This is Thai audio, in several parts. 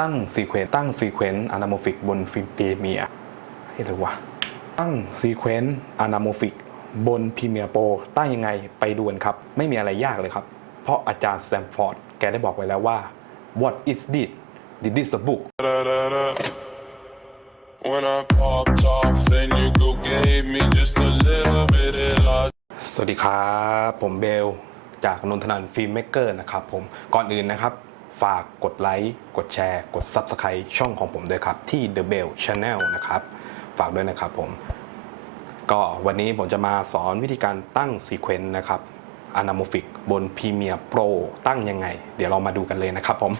ตั้งซีเควนต์ตั้งซีเควนต์อนาโมฟิกบนฟิล์มพรีเมียร์ให้เลยวะตั้งซีเควนต์อนาโมฟิกบนพรีเมียร์โปรตั้งยังไงไปดูกันครับ ไม่มีอะไรยากเลยครับ เพราะอาจารย์สแตมฟอร์ดแกได้บอกไว้แล้วว่า what is this this is a book When I popped off and you go gave me just a little bit of love. สวัสดีครับ ผมเบล จากนนทนันฟิล์มเมกเกอร์นะครับผมก่อนอื่นนะครับ ฝากกดไลค์ กดแชร์ กด Subscribe ช่องของผมด้วยครับ ที่ The Bell Channel นะครับ ฝากด้วยนะครับผม ก็วันนี้ผมจะมาสอนวิธีการตั้งซีเควนต์นะครับ Anamorphic บน Premiere Pro ตั้งยังไง เดี๋ยวเรามาดูกันเลยนะครับผม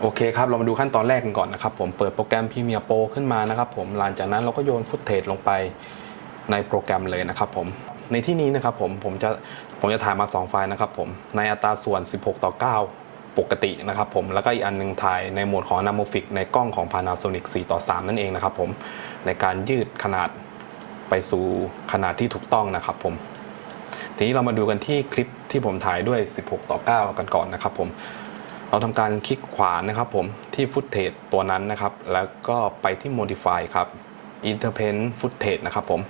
โอเคครับ เรามาดูขั้นตอนแรกกันก่อนนะครับผมเปิดโปรแกรม Premiere Pro ขึ้นมานะครับผมหลังจากนั้นเราก็โยนฟุตเทจลงไปในโปรแกรมเลยนะครับผมในที่นี้นะครับผมผมจะผมจะถ่ายมา 2 ไฟล์นะครับผมในอัตราส่วน 16 ต่อ 9 ปกตินะครับผมแล้วก็อีกอันหนึงถ่ายในโหมดของ Anamorphic ในกล้องของ Panasonic 4ต่อ3นั่นเองนะครับผมในการยืดขนาดไปสู่ขนาดที่ถูกต้องนะครับผมทีนี้เรามาดูกันที่คลิปที่ผมถ่ายด้วย 16 ต่อ 9 กันก่อนนะครับผมเราทำการคลิกขวานะครับผมที่ฟุตเทจตัวนั้นนะครับ แล้วก็ไปที่ modify ครับ interpret footage นะครับผม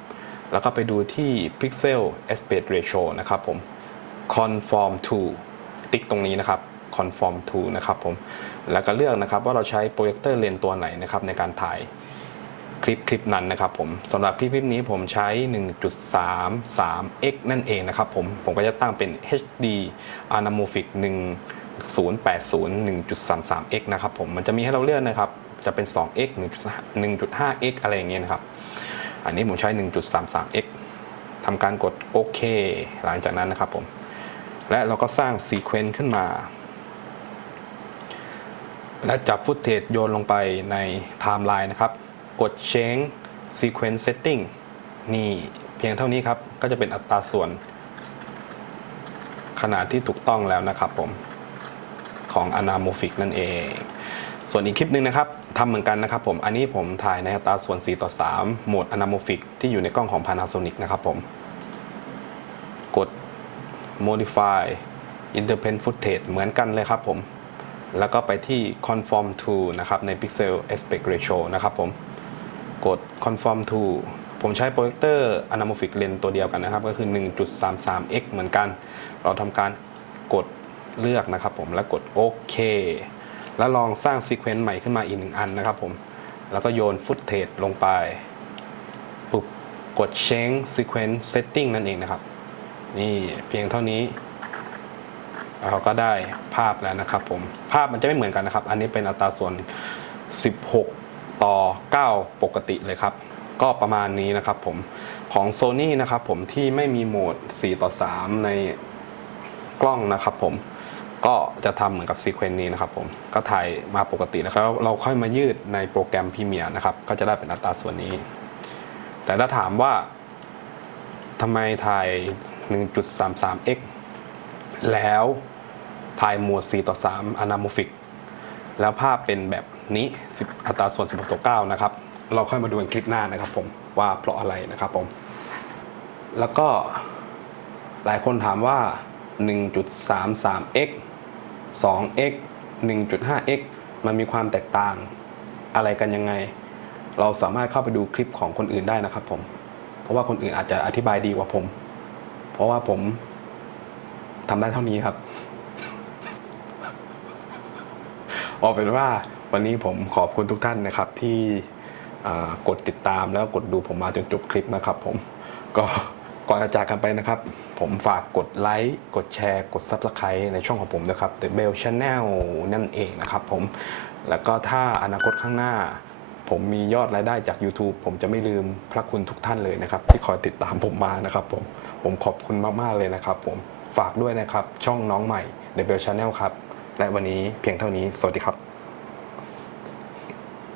แล้วก็ไปดูที่ pixel aspect ratio นะครับผม conform to ติ๊กตรงนี้นะครับ conform to นะครับผมแล้วก็เลือกนะครับว่าเราใช้โปรเจคเตอร์เลนตัวไหนนะครับในการถ่ายคลิปคลิปนั้นนะครับผมสำหรับคลิปคลิปนี้ผมใช้ 1.33x นั่นเองนะครับผมผมก็จะตั้งเป็น HD Anamorphic 1080 1.33x นะครับผมมันจะมีให้เราเลือกนะครับจะเป็น 2x 1.5x อะไรอย่างเงี้ยนะครับ อันนี้ผมใช้ 1.33x ทำการกดโอเค หลังจากนั้นนะครับผม และเราก็สร้างซีเควนต์ขึ้นมา และจับฟุตเทจโยนลงไปในไทม์ไลน์นะครับ กด change sequence setting นี่เพียงเท่านี้ครับ ก็จะเป็นอัตราส่วน ขนาดที่ถูกต้องแล้วนะครับผม ของ anamorphic นั่นเอง ส่วนอีกคลิปหนึ่งนะครับทำเหมือนกันนะครับผม อันนี้ผมถ่ายในอัตราส่วน 4 ต่อ 3 โหมด anamorphic ที่อยู่ในกล้องของ Panasonic นะครับผม กด modify interpret footage เหมือนกันเลยครับผม แล้วก็ไปที่ conform to นะครับใน pixel aspect ratio นะครับผม กด conform to ผมใช้โปรเจคเตอร์ anamorphic lens ตัวเดียวกันนะครับ ก็คือ 1.33x เหมือนกัน เราทำการกดเลือกนะครับผม แล้วกดโอเค แล้วลองสร้างซีเควนต์ใหม่ขึ้นมาอีกหนึ่งอันนะครับผม แล้วก็โยนฟุตเทจลงไป ปุ๊บ กด change sequence setting นั่นเองนะครับ นี่เพียงเท่านี้ เราก็ได้ภาพแล้วนะครับผมภาพมันจะไม่เหมือนกันนะครับ อันนี้เป็นอัตราส่วน 16 ต่อ 9 ปกติเลยครับ ก็ประมาณนี้นะครับผมของ Sony นะครับผมที่ไม่มีโหมด 4 ต่อ 3 ในกล้องนะครับผมก็จะทำเหมือนกับซีเควนต์นี้นะครับผมก็ถ่ายมาปกตินะครับแล้วเราค่อยมายืดในโปรแกรม Premiere นะครับก็จะได้เป็นอัตราส่วนนี้ แต่ถ้าถามว่าทำไมถ่าย 1.33x แล้ว ถ่ายโหมด4ต่อ3 anamorphic แล้วภาพเป็นแบบนี้อัตราส่วน 16ต่อ9นะครับ เราค่อยมาดูกันคลิปหน้านะครับผมว่าเพราะอะไรนะครับผม แล้วก็หลายคนถามว่า 1.33x 2x 1.5x มันมีความแตกต่างอะไรกันยังไง เราสามารถเข้าไปดูคลิปของคนอื่นได้นะครับผม เพราะว่าคนอื่นอาจจะอธิบายดีกว่าผม เพราะว่าผมทำได้เท่านี้ครับ เอาเป็นว่าวันนี้ผมขอบคุณทุกท่านนะครับที่กดติดตามแล้วกดดูผมมาจนจบคลิปนะครับผมก็ก่อนจะจากกันไปนะครับ ผมฝากกดไลค์กดแชร์กด Subscribe ในช่องของผมนะครับ The Bell Channel นั่นเองนะครับผมแล้วก็ถ้าอนาคตข้างหน้า ผมมียอดรายได้จาก YouTube ผมจะไม่ลืมพระคุณทุกท่านเลยนะครับ ที่คอยติดตามผมมานะครับผมผมขอบคุณมาก ๆ เลยนะครับผมฝากด้วยนะครับช่องน้องใหม่ The Bell Channel ครับ และวันนี้เพียงเท่านี้ สวัสดีครับ